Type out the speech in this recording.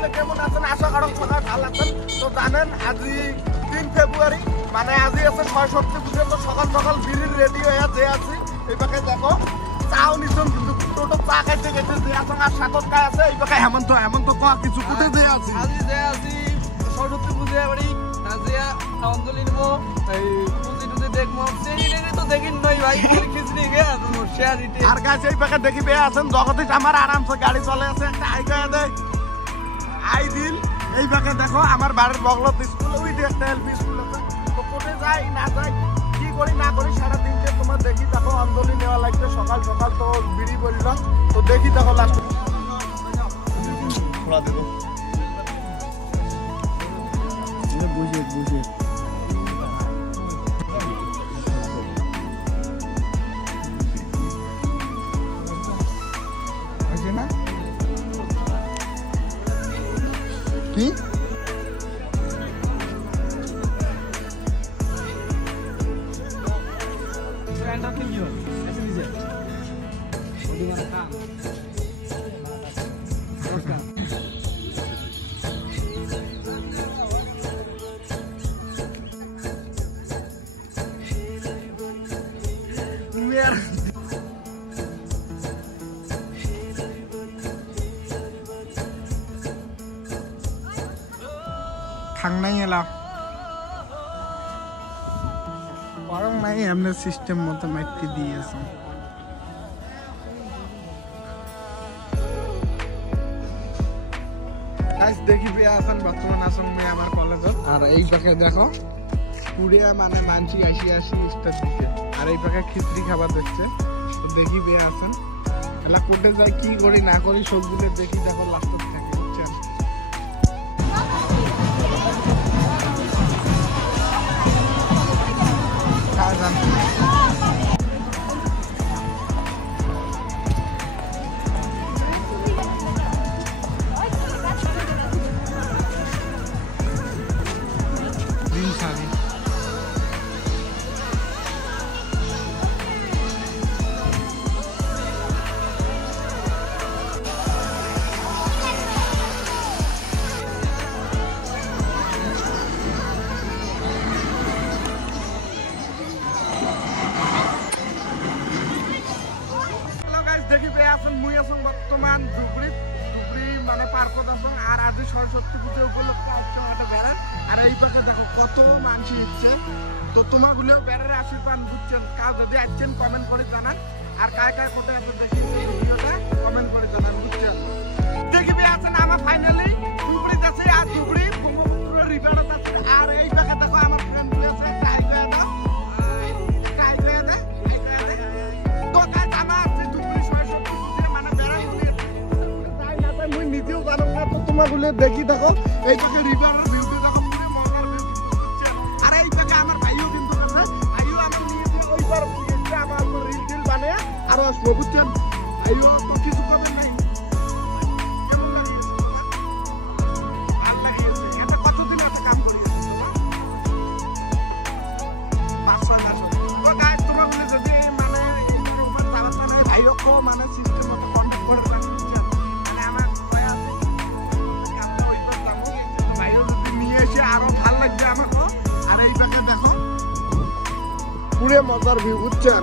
সকলে কেমন আছেন? আশা করি সবাই ভালো আছেন। তো জানেন আজই 3 ফেব্রুয়ারি, মানে আজই আছে সরস্বতী পুজো। তো সকাল সকাল বিড়ির রেডি হয়ে যে আছি, এই পাখে দেখো চাও নিছন কিন্তু টোটো চা খাইতে খাইতে যে আছেন। আর সাগর কায় আছে এই পাখে হেমন্ত কিছু কুটে যে আছি। আজই যে আছি সরস্বতী পুজো বাড়ি আজকে অঞ্জলি নেবো, এই পুজো টুজে দেখবো। সেই তো দেখিন নই ভাই, খিচড়ি গে শেয়ার ইটে। আর গাছ এই পাখে দেখি পেয়ে আছেন জগদীশ আমার আরামসে গাড়ি চলে আছে, একটা আই গায়ে দেয় আই দিল। এই পাখে দেখো আমার বাড়ির বগলত স্কুল, ওই যে একটা এলপি স্কুল আছে। তো কোটে যাই না যাই, কি করি না করি সারা দিনকে তোমার দেখি দেখো অঞ্জলি নেওয়া লাগবে সকাল সকাল। তো বিড়ি বললাম, তো দেখি দেখো লাস্ট খোলা দেবো বুঝে বুঝে। না কি থাংনাই এলাম বরং নাই এমনি সিস্টেম মতো মাইটি দিয়েছে। দেখি পেয়ে আছেন বর্তমান আসন মেয়ে আমার কলেজত। আর এই পাখে দেখো পুড়িয়া মানে মানসি আসি স্টার দিতে, আর এই পাখে খিচড়ি খাবার দেখছে। তো দেখি পেয়ে আছেন এলা কোটে যাই কি করি না করি সবগুলো দেখি দেখো লাস্টত থাকে বুঝছেন। দেখি পেয়ে আছেন মুই আছেন বর্তমান ধুবড়ি মানে পার্কত আছেন। আর আজ সরস্বতী পুজো উপলক্ষে আসছে একটা বেড়ার। আর এই পাশে দেখো কত মানুষ হচ্ছে। তো তোমার গুলো বেড়ারে আশীর্বাদ বুঝছেন, কাজ যদি আসছেন কমেন্ট করে জানান। আর কায় কায় কোটে আছে দেখি ভিডিওটা কমেন্ট করে জানান বুঝছেন। দেখি পেয়ে আছেন আমার ফাইনালি ধুবড়িতে আছে। আর ধুবড়ি ব্রহ্মপুত্র রিভারত আছে। আর এই পাশে দেখো আমার ফ্রেন্ড আছে, টাই করে দাও টাই করে দেয় তো কাজ আমার নিজেও জানো না। তো তোমাগুলো দেখি দেখো এই পাখে রিভারের ভিউতে দেখো পুরো মজার ভিউ বুঝছেন। আর এই পাখে আমার ভাইও কিন্তু আছে, ভাইও আমার নিয়ে যে ওই পার গিয়েছে আমার রিল টিল বানিয়ে আরো আসবো বুঝছেন। ভাইও তো কিছু করবেন নাই, কেমন লাগিয়েছে ভাল লাগিয়েছে। এটা কতদিন আছে কাম করি 5-6 মাস। তো গাইস তোমাগুলো যদি মানে এইটার উপর যাওয়া চান ভাইও মানে সিস্টেম মতো কন্ট্যাক্ট করে রাখুন বুঝছেন। আরো ভাল লাগবে আমাকে। আর এই পাখে দেখো পুরো মজার ভিউ বুঝছেন।